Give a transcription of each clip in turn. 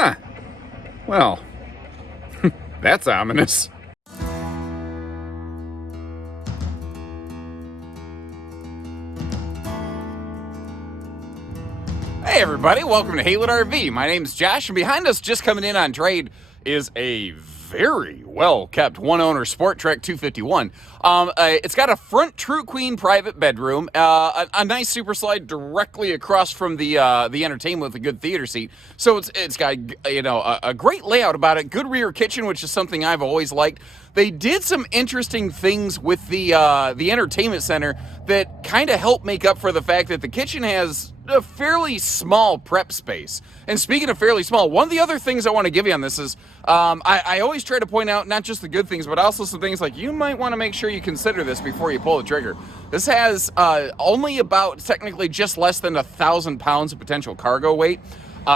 Huh. Well, that's ominous. Hey everybody, welcome to Haylett RV. My name's Josh, and behind us, just coming in on trade, is a very well-kept one-owner Sport Trek 251. It's got a front True Queen private bedroom, a nice super slide directly across from the entertainment with a good theater seat. So it's got a great layout about it. Good rear kitchen, which is something I've always liked. They did some interesting things with the entertainment center that kind of help make up for the fact that the kitchen has a fairly small prep space. And speaking of fairly small, one of the other things I want to give you on this is I always try to point out not just the good things, but also some things like you might want to make sure you consider this before you pull the trigger. This has only about technically just less than 1,000 pounds of potential cargo weight.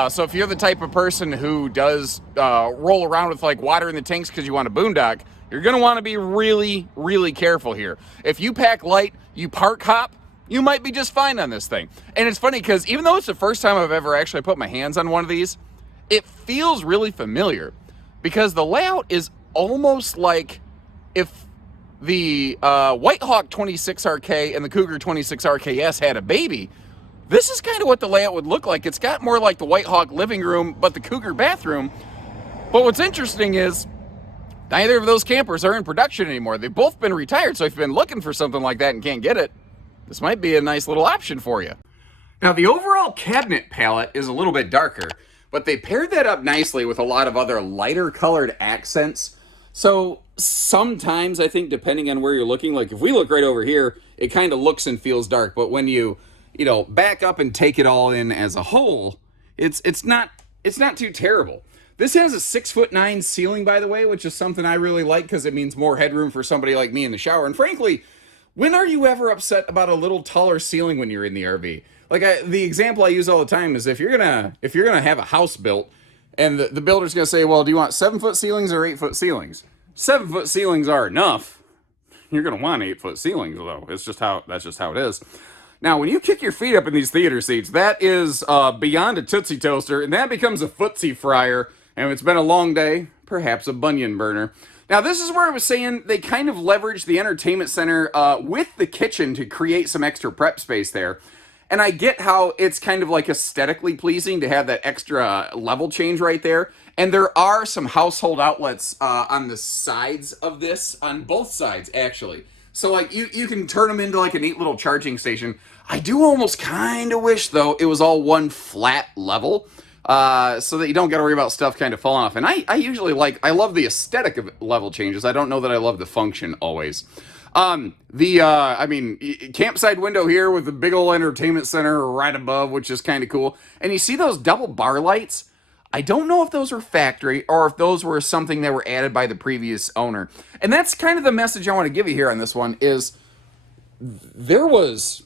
So if you're the type of person who does roll around with like water in the tanks because you want a boondock, you're going to want to be really, really careful here. If you pack light, you park hop, you might be just fine on this thing. And it's funny because even though it's the first time I've ever actually put my hands on one of these, it feels really familiar because the layout is almost like if the White Hawk 26RK and the Cougar 26RKS had a baby. This is kind of what the layout would look like. It's got more like the White Hawk living room, but the Cougar bathroom. But what's interesting is neither of those campers are in production anymore. They've both been retired, so if you've been looking for something like that and can't get it, this might be a nice little option for you. Now, the overall cabinet palette is a little bit darker, but they paired that up nicely with a lot of other lighter colored accents. So sometimes, I think, depending on where you're looking, like if we look right over here, it kind of looks and feels dark, but when you back up and take it all in as a whole, it's not too terrible. This has a 6'9" ceiling, by the way, which is something I really like because it means more headroom for somebody like me in the shower. And frankly, when are you ever upset about a little taller ceiling when you're in the RV? Like the example I use all the time is if you're gonna have a house built, and the builder's gonna say, well, do you want 7-foot ceilings or 8-foot ceilings? 7-foot ceilings are enough. You're gonna want 8-foot ceilings though. That's just how it is. Now, when you kick your feet up in these theater seats, that is beyond a Tootsie Toaster, and that becomes a footsie fryer. And if it's been a long day, perhaps a bunion burner. Now, this is where I was saying they kind of leveraged the entertainment center with the kitchen to create some extra prep space there. And I get how it's kind of like aesthetically pleasing to have that extra level change right there. And there are some household outlets on the sides of this, on both sides, actually. So, like, you can turn them into, like, a neat little charging station. I do almost kind of wish, though, it was all one flat level. So that you don't got to worry about stuff kind of falling off. And I usually I love the aesthetic of level changes. I don't know that I love the function always. Campsite window here with the big old entertainment center right above, which is kind of cool. And you see those double bar lights? I don't know if those were factory or if those were something that were added by the previous owner. And that's kind of the message I want to give you here on this one is there was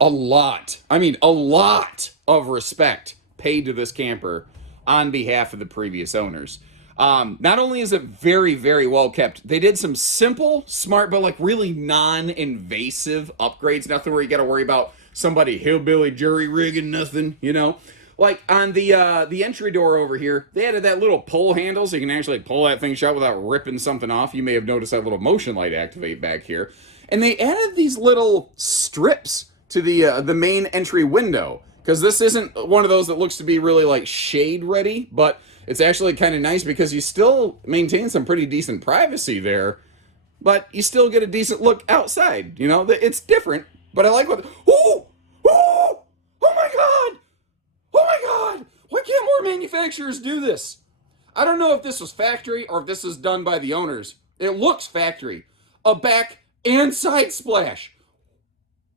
a lot of respect paid to this camper on behalf of the previous owners. Not only is it very, very well kept, they did some simple, smart, but like really non-invasive upgrades. Nothing where you got to worry about somebody hillbilly jury rigging nothing, Like on the entry door over here, they added that little pull handle so you can actually pull that thing shut without ripping something off. You may have noticed that little motion light activate back here. And they added these little strips to the main entry window. Because this isn't one of those that looks to be really like shade ready, but it's actually kind of nice because you still maintain some pretty decent privacy there, but you still get a decent look outside. It's different, but I like what. Oh my God! Oh my God! Why can't more manufacturers do this? I don't know if this was factory or if this is done by the owners. It looks factory. A back and side splash.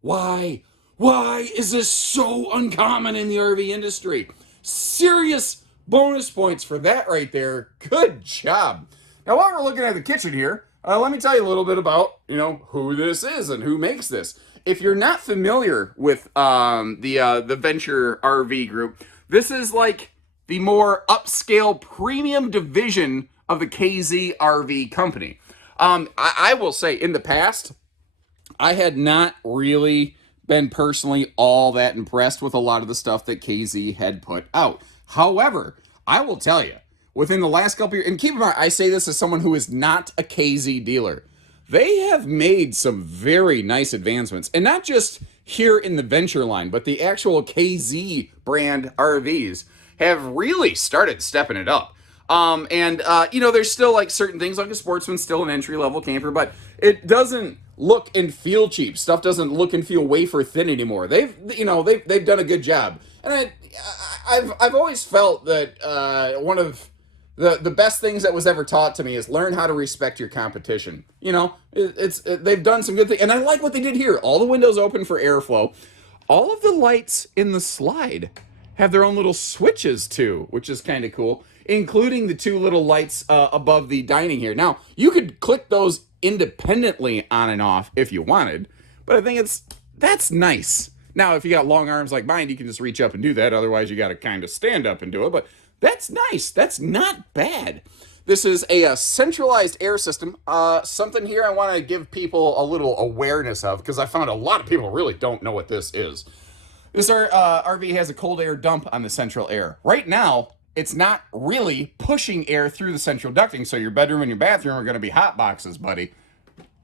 Why? Why is this so uncommon in the RV industry? Serious bonus points for that right there. Good job. Now, while we're looking at the kitchen here, let me tell you a little bit about, who this is and who makes this. If you're not familiar with the Venture RV group, this is like the more upscale premium division of the KZ RV company. I will say, in the past, I had not really been personally all that impressed with a lot of the stuff that KZ had put out. However, I will tell you, within the last couple years, and keep in mind, I say this as someone who is not a KZ dealer, they have made some very nice advancements, and not just here in the Venture line, but the actual KZ brand RVs have really started stepping it up. There's still like certain things, like a Sportsman's still an entry-level camper, but it doesn't look and feel cheap. Stuff doesn't look and feel wafer thin anymore. They've done a good job, and I've always felt that one of the best things that was ever taught to me is learn how to respect your competition. They've done some good things, and I like what they did here. All the windows open for airflow. All of the lights in the slide have their own little switches too, which is kind of cool, including the two little lights above the dining here. Now, you could click those independently on and off if you wanted, but I think that's nice. Now, if you got long arms like mine, you can just reach up and do that. Otherwise, you got to kind of stand up and do it, but that's nice. That's not bad. This is a centralized air system. Something here I want to give people a little awareness of, because I found a lot of people really don't know what this is. This RV has a cold air dump on the central air. Right now, it's not really pushing air through the central ducting, so your bedroom and your bathroom are going to be hot boxes, buddy.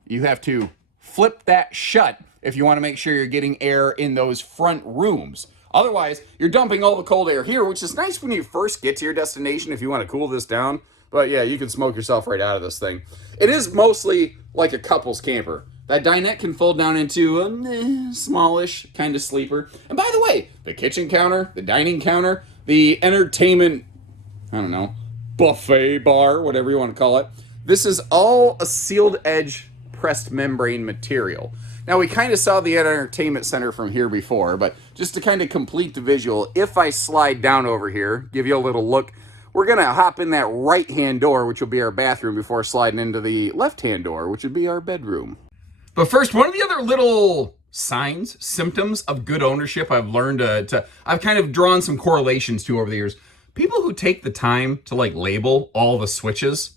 You have to flip that shut if you want to make sure you're getting air in those front rooms. Otherwise, you're dumping all the cold air here, which is nice when you first get to your destination if you want to cool this down. But yeah, you can smoke yourself right out of this thing. It is mostly like a couple's camper. That dinette can fold down into a smallish kind of sleeper. And by the way, the kitchen counter, the dining counter, the entertainment, I don't know, buffet bar, whatever you want to call it. This is all a sealed edge pressed membrane material. Now, we kind of saw the entertainment center from here before, but just to kind of complete the visual, if I slide down over here, give you a little look, we're going to hop in that right-hand door, which will be our bathroom, before sliding into the left-hand door, which would be our bedroom. But first, one of the other little signs, symptoms of good ownership I've learned I've kind of drawn some correlations to over the years. People who take the time to label all the switches,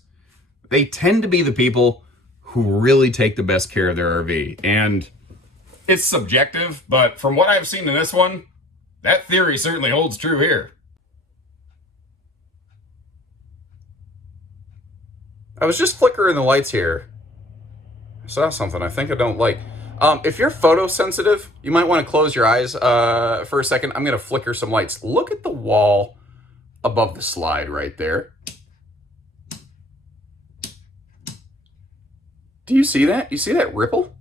they tend to be the people who really take the best care of their RV. And it's subjective, but from what I've seen in this one, that theory certainly holds true here. I was just flickering the lights here. I saw something I think I don't like. If you're photosensitive, you might want to close your eyes for a second. I'm going to flicker some lights. Look at the wall above the slide right there. Do you see that? You see that ripple?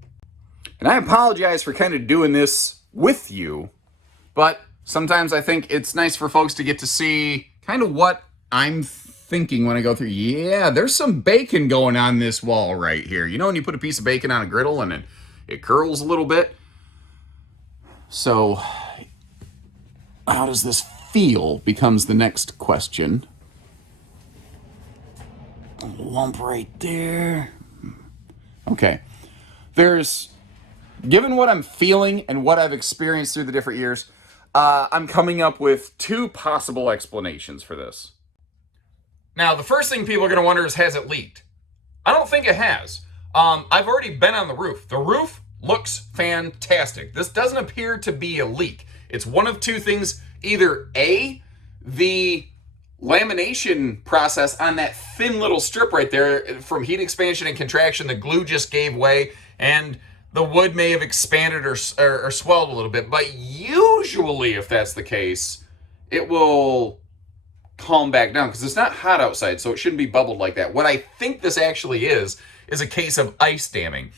And I apologize for kind of doing this with you, but sometimes I think it's nice for folks to get to see kind of what I'm thinking when I go through. Yeah, there's some bacon going on this wall right here. You know when you put a piece of bacon on a griddle and it curls a little bit? So, how does this feel becomes the next question. A lump right there. Okay. Given what I'm feeling and what I've experienced through the different years, I'm coming up with two possible explanations for this. Now, the first thing people are going to wonder is, has it leaked? I don't think it has. I've already been on the roof. The roof looks fantastic. This doesn't appear to be a leak. It's one of two things. Either A, the lamination process on that thin little strip right there from heat expansion and contraction, the glue just gave way and the wood may have expanded or swelled a little bit. But usually, if that's the case, it will calm back down because it's not hot outside, so it shouldn't be bubbled like that. What I think this actually is a case of ice damming.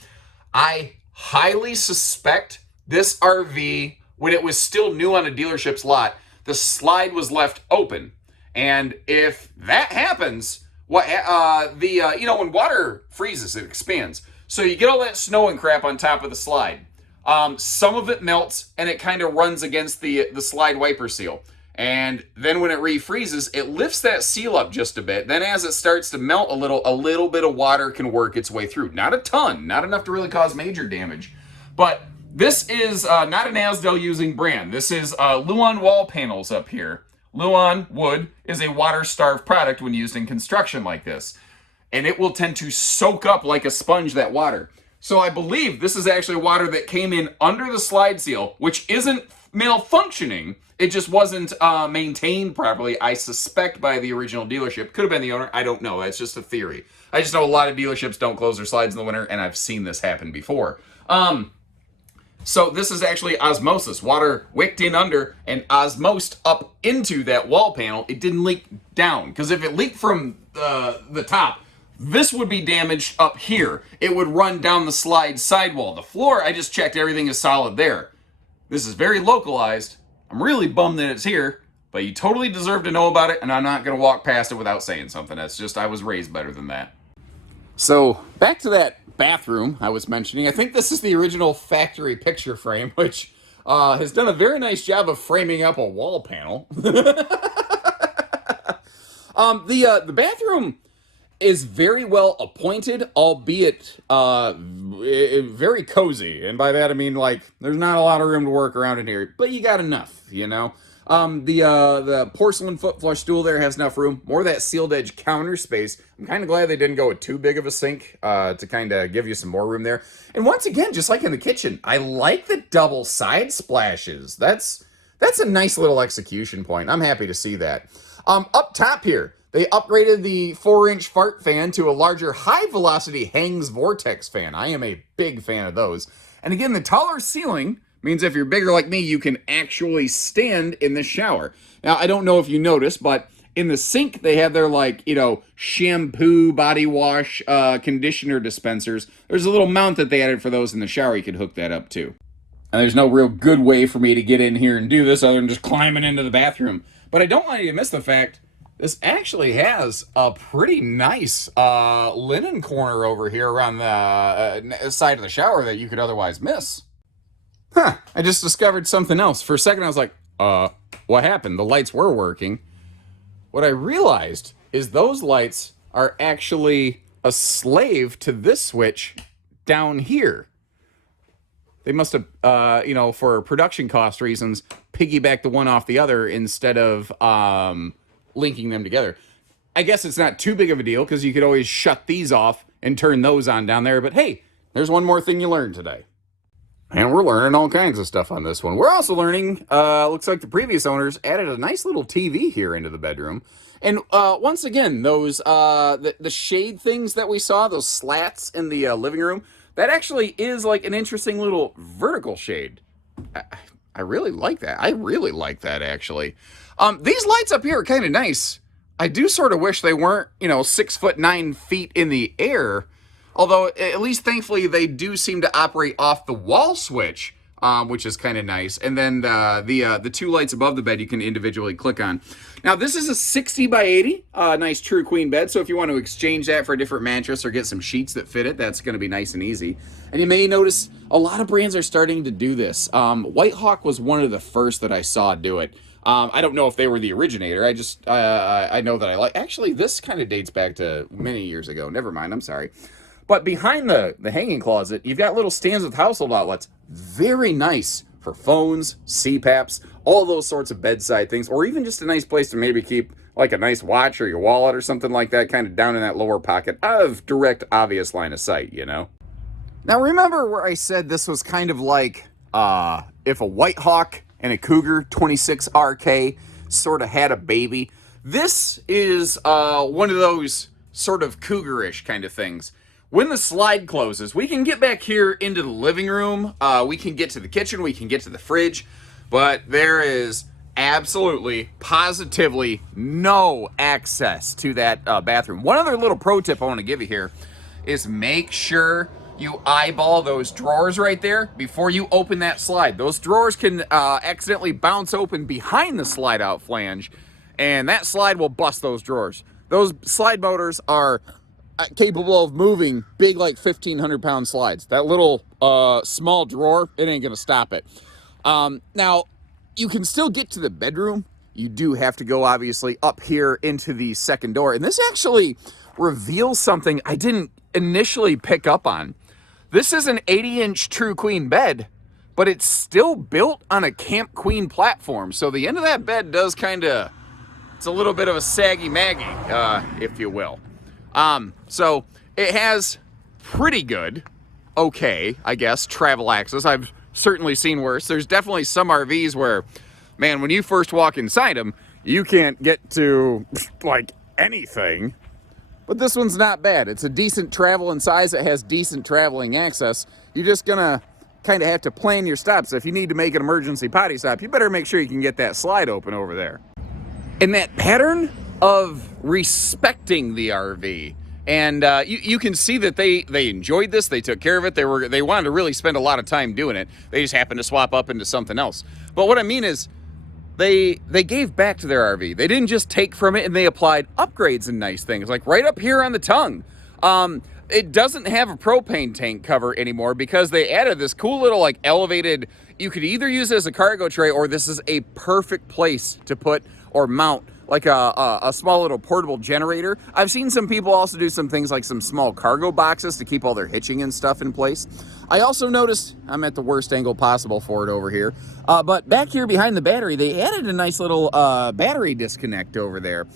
I highly suspect this RV, when it was still new on a dealership's lot, the slide was left open. And if that happens, when water freezes, it expands. So you get all that snow and crap on top of the slide. Some of it melts and it kind of runs against the slide wiper seal. And then when it refreezes, it lifts that seal up just a bit. Then as it starts to melt a little bit of water can work its way through. Not a ton, not enough to really cause major damage. But this is not an Asdale using brand. This is Luan wall panels up here. Luan wood is a water-starved product when used in construction like this. And it will tend to soak up like a sponge that water. So I believe this is actually water that came in under the slide seal, which isn't malfunctioning. It just wasn't maintained properly, I suspect, by the original dealership. Could have been the owner. I don't know. That's just a theory. I just know a lot of dealerships don't close their slides in the winter, and I've seen this happen before. So this is actually osmosis. Water wicked in under and osmosed up into that wall panel. It didn't leak down, because if it leaked from the top, this would be damaged up here. It would run down the slide sidewall. The floor, I just checked, everything is solid there. This is very localized. I'm really bummed that it's here, but you totally deserve to know about it, and I'm not going to walk past it without saying something. That's just, I was raised better than that. So, back to that bathroom I was mentioning. I think this is the original factory picture frame, which has done a very nice job of framing up a wall panel. The bathroom is very well appointed, albeit very cozy. And by that I mean, like, there's not a lot of room to work around in here, but you got enough, you know? The porcelain foot flush stool there has enough room. More of that sealed edge counter space. I'm kind of glad they didn't go with too big of a sink to kind of give you some more room there. And once again, just like in the kitchen, I like the double side splashes. That's a nice little execution point. I'm happy to see that. Up top here, they upgraded the 4-inch fart fan to a larger high-velocity Hangs Vortex fan. I am a big fan of those. And again, the taller ceiling means if you're bigger like me, you can actually stand in the shower. Now, I don't know if you noticed, but in the sink, they have their, like, you know, shampoo, body wash, conditioner dispensers. There's a little mount that they added for those in the shower. You could hook that up, too. And there's no real good way for me to get in here and do this other than just climbing into the bathroom. But I don't want you to miss the fact this actually has a pretty nice linen corner over here around the side of the shower that you could otherwise miss. Huh, I just discovered something else. For a second, I was like, what happened? The lights were working. What I realized is those lights are actually a slave to this switch down here. They must have, you know, for production cost reasons, piggybacked the one off the other instead of linking them together. I guess it's not too big of a deal because you could always shut these off and turn those on down there. But hey, there's one more thing you learned today. And we're learning all kinds of stuff on this one. We're also learning, looks like the previous owners added a nice little TV here into the bedroom. And once again, those the shade things that we saw, those slats in the living room, that actually is like an interesting little vertical shade. I really like that. I really like that, actually. These lights up here are kind of nice. I do sort of wish they weren't, you know, 6 foot 9 feet in the air. Although, at least thankfully, they do seem to operate off the wall switch, which is kind of nice. And then the two lights above the bed you can individually click on. Now, this is a 60 by 80, nice true queen bed. So if you want to exchange that for a different mattress or get some sheets that fit it, that's going to be nice and easy. And you may notice a lot of brands are starting to do this. White Hawk was one of the first that I saw do it. I don't know if they were the originator. I know that I like. Actually, this kind of dates back to many years ago. Never mind. I'm sorry. But behind the hanging closet, you've got little stands with household outlets. Very nice for phones, CPAPs, all those sorts of bedside things, or even just a nice place to maybe keep like a nice watch or your wallet or something like that, kind of down in that lower pocket out of direct, obvious line of sight, you know? Now, remember where I said this was kind of like if a White Hawk and a Cougar 26RK sort of had a baby? This is one of those sort of Cougar-ish kind of things. When the slide closes, we can get back here into the living room. We can get to the kitchen. We can get to the fridge. But there is absolutely, positively no access to that bathroom. One other little pro tip I want to give you here is make sure you eyeball those drawers right there before you open that slide. Those drawers can accidentally bounce open behind the slide-out flange, and that slide will bust those drawers. Those slide motors are capable of moving big, like 1,500-pound slides. That little small drawer, it ain't gonna stop it. Now, you can still get to the bedroom. You do have to go, obviously, up here into the second door. And this actually reveals something I didn't initially pick up on. This is an 80-inch true queen bed, but it's still built on a Camp Queen platform. So the end of that bed does kind of, it's a little bit of a saggy maggie, if you will. So it has pretty good, okay, I guess, travel access. I've certainly seen worse. There's definitely some RVs where, man, when you first walk inside them, you can't get to, like, anything. But this one's not bad. It's a decent travel in size. It has decent traveling access. You're just going to kind of have to plan your stops. If you need to make an emergency potty stop, you better make sure you can get that slide open over there. And that pattern of respecting the RV, and you can see that they enjoyed this. They took care of it. They wanted to really spend a lot of time doing it. They just happened to swap up into something else. But what I mean is, they gave back to their RV. They didn't just take from it, and they applied upgrades and nice things, like right up here on the tongue. It doesn't have a propane tank cover anymore because they added this cool little like elevated, you could either use it as a cargo tray, or this is a perfect place to put or mount like a small little portable generator. I've seen some people also do some things like some small cargo boxes to keep all their hitching and stuff in place. I also noticed, I'm at the worst angle possible for it over here, but back here behind the battery, they added a nice little battery disconnect over there.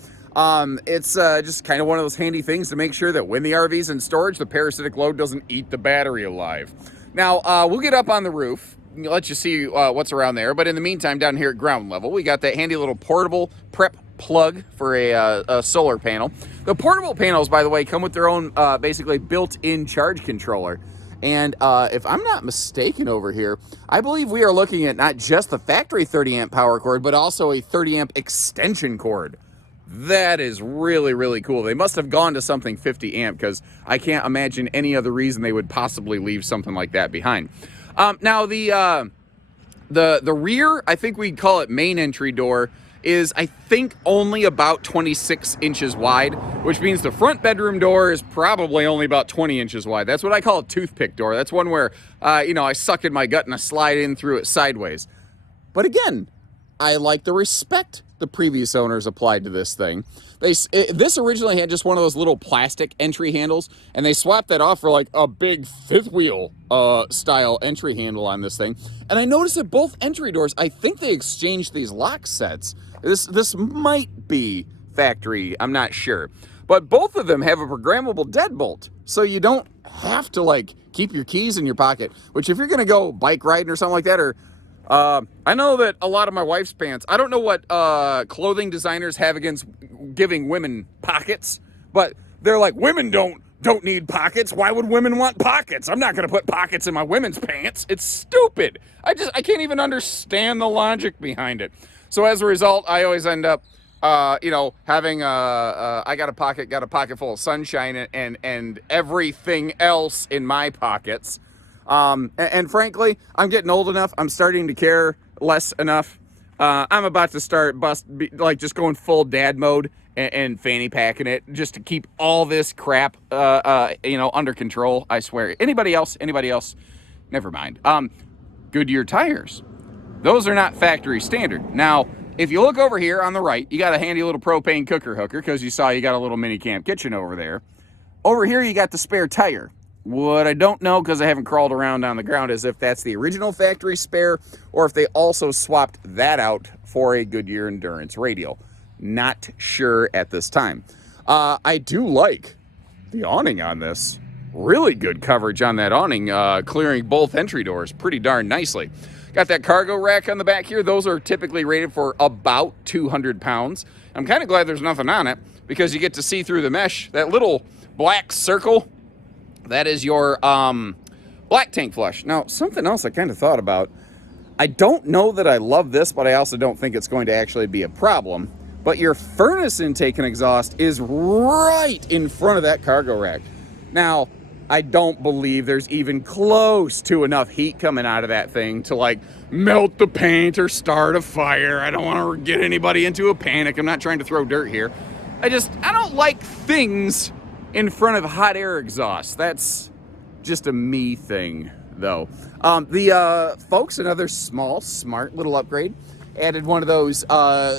It's just kind of one of those handy things to make sure that when the RV's in storage, the parasitic load doesn't eat the battery alive. Now, we'll get up on the roof, let you see what's around there, but in the meantime, down here at ground level, we got that handy little portable prep plug for a solar panel. The portable panels, by the way, come with their own basically built-in charge controller. And if I'm not mistaken over here, I believe we are looking at not just the factory 30 amp power cord, but also a 30 amp extension cord. That is really, really cool. They must have gone to something 50 amp because I can't imagine any other reason they would possibly leave something like that behind. Now the rear, I think we'd call it main entry door, is I think only about 26 inches wide, which means the front bedroom door is probably only about 20 inches wide. That's what I call a toothpick door. That's one where, I suck in my gut and I slide in through it sideways. But again, I like the respect the previous owners applied to this thing. This originally had just one of those little plastic entry handles, and they swapped that off for like a big fifth wheel style entry handle on this thing. And I noticed that both entry doors, I think they exchanged these lock sets. This might be factory, I'm not sure. But both of them have a programmable deadbolt, so you don't have to like keep your keys in your pocket, which if you're gonna go bike riding or something like that, or I know that a lot of my wife's pants, I don't know what clothing designers have against giving women pockets, but they're like, women don't need pockets. Why would women want pockets? I'm not going to put pockets in my women's pants. It's stupid. I can't even understand the logic behind it. So as a result, I always end up, having I got a pocket full of sunshine and everything else in my pockets. And frankly, I'm getting old enough. I'm starting to care less enough. I'm about to start just going full dad mode and fanny packing it just to keep all this crap, under control. I swear. Anybody else? Never mind. Goodyear tires. Those are not factory standard. Now, if you look over here on the right, you got a handy little propane cooker hooker because you saw you got a little mini camp kitchen over there. Over here, you got the spare tire. What I don't know, because I haven't crawled around on the ground, is if that's the original factory spare or if they also swapped that out for a Goodyear Endurance radial. Not sure at this time. I do like the awning on this. Really good coverage on that awning, clearing both entry doors pretty darn nicely. Got that cargo rack on the back here. Those are typically rated for about 200 pounds. I'm kind of glad there's nothing on it because you get to see through the mesh. That little black circle, that is your black tank flush. Now, something else I kind of thought about. I don't know that I love this, but I also don't think it's going to actually be a problem. But your furnace intake and exhaust is right in front of that cargo rack. Now, I don't believe there's even close to enough heat coming out of that thing to like melt the paint or start a fire. I don't want to get anybody into a panic. I'm not trying to throw dirt here. I don't like things in front of hot air exhaust. That's just a me thing, though. The folks, another small, smart little upgrade, added one of those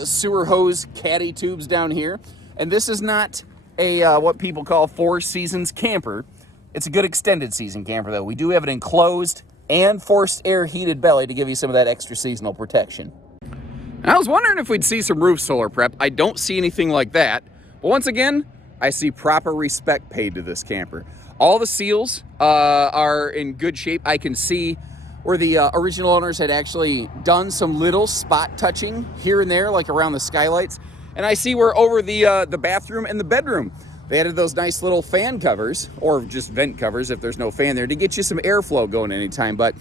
sewer hose caddy tubes down here. And this is not a what people call 4 seasons camper. It's a good extended season camper, though. We do have an enclosed and forced air heated belly to give you some of that extra seasonal protection. I was wondering if we'd see some roof solar prep. I don't see anything like that. But once again, I see proper respect paid to this camper. All the seals are in good shape. I can see where the original owners had actually done some little spot touching here and there, like around the skylights. And I see where over the bathroom and the bedroom, they added those nice little fan covers, or just vent covers if there's no fan there, to get you some airflow going anytime. But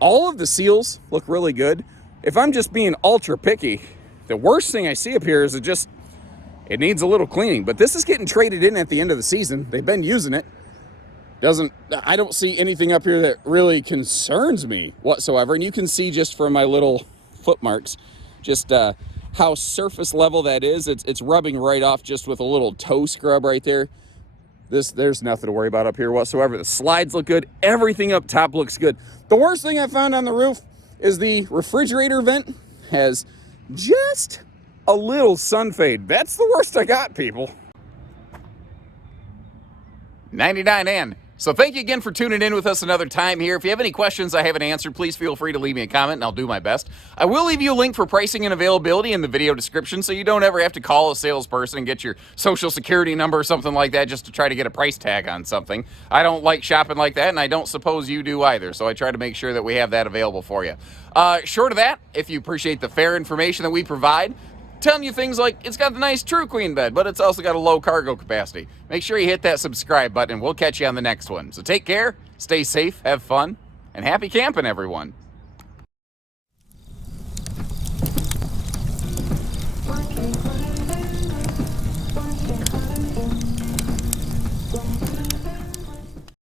all of the seals look really good. If I'm just being ultra picky, the worst thing I see up here is it needs a little cleaning. But this is getting traded in at the end of the season. They've been using it. I don't see anything up here that really concerns me whatsoever. And you can see just from my little foot marks, just how surface level that is. It's rubbing right off just with a little toe scrub right there. There's nothing to worry about up here whatsoever. The slides look good. Everything up top looks good. The worst thing I found on the roof is the refrigerator vent has just a little sun fade. That's the worst I got, people. 99 and. So thank you again for tuning in with us another time here. If you have any questions I haven't answered, please feel free to leave me a comment and I'll do my best. I will leave you a link for pricing and availability in the video description so you don't ever have to call a salesperson and get your social security number or something like that just to try to get a price tag on something. I don't like shopping like that, and I don't suppose you do either, so I try to make sure that we have that available for you. Short of that, if you appreciate the fair information that we provide, telling you things like it's got the nice True Queen bed, but it's also got a low cargo capacity. Make sure you hit that subscribe button, and we'll catch you on the next one. So take care, stay safe, have fun, and happy camping, everyone.